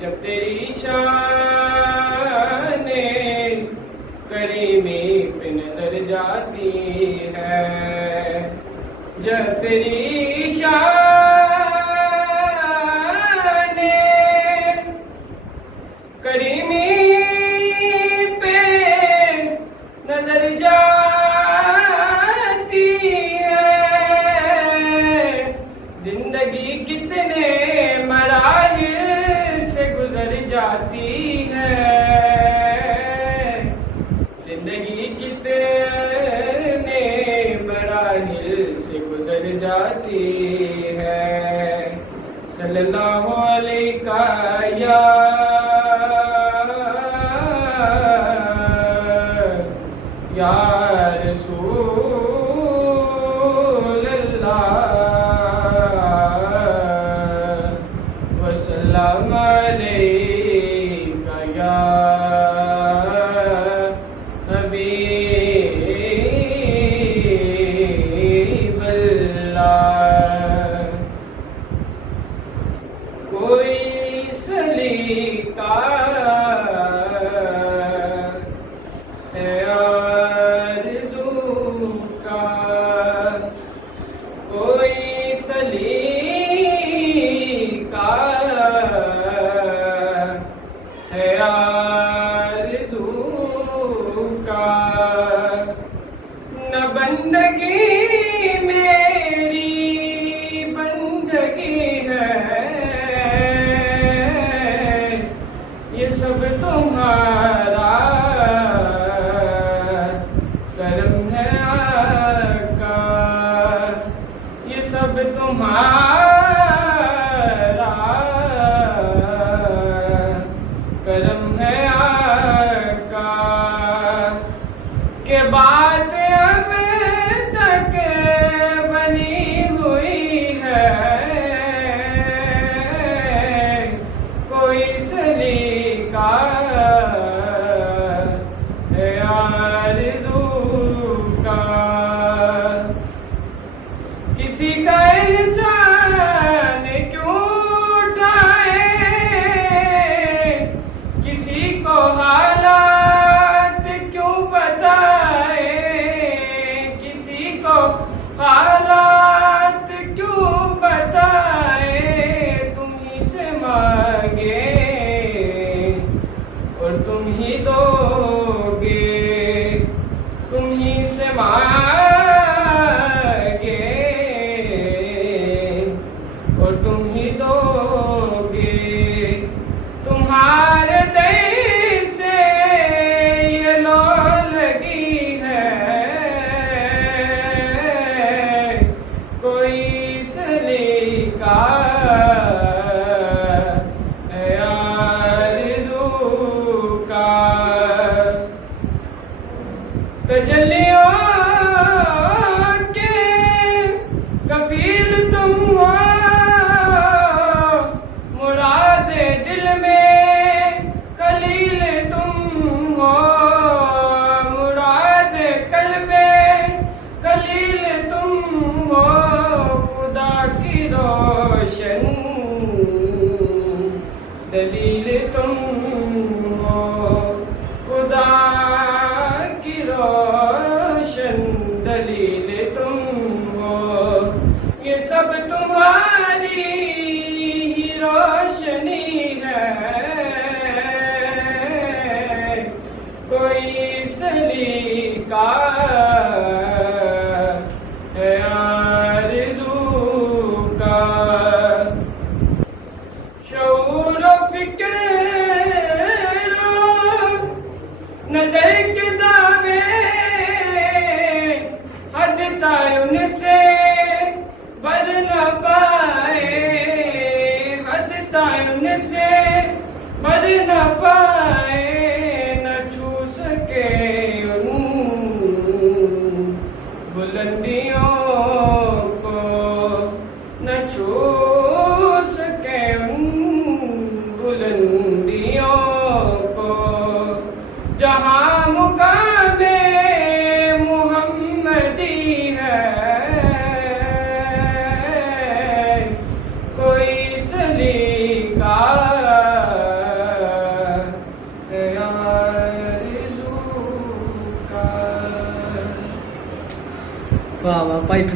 जब तेरी शान करीमी पे नजर जाती है, जब तेरी शान करीमी पे नजर जाती है, जिंदगी कितने मराहिल से गुजर जाती है, जिंदगी कितने मराहिल से गुजर जाती है। सल्लल्लाहु अलैहि या रसूल अल्लाह वसल्लम अलैका या हबीब अल्लाह। कोई सलीका है आरज़ू का, कोई सलीका है आरज़ू का, न बंदगी मेरी बंदगी है, ये सब तुम्हारा करम है आका, ये सब तुम्हारा करम है आका। के बात अब तक बनी हुई है, कोई सलीका है आरज़ू का। किसी का एहसान क्यों उठाए, किसी को हालात क्यों बताए, किसी को हालात क्यों बताए, तुम ही से मांगे और तुम ही दोगे, तुम ही से मांगे और तुम ही दोगे। तुम्हारे दर से ये लो लगी है, कोई सलीका है आरज़ू का। तजल्लियों के कफील तुम हो, मुरादे दिल में खलील तुम हो, मुरादे कल्बे खलील तुम हो, खुदा की रोशन दलील तुम हो, खुदा की रोशन दलील तुम हो, ये सब तुम्हारी ही रोशनी है, कोई सलीका है आरज़ू का। शऊर फ़िक्र मुकाबे मुहम्मदी है, कोई सलीका है आरज़ू का। वाह वाह भाई।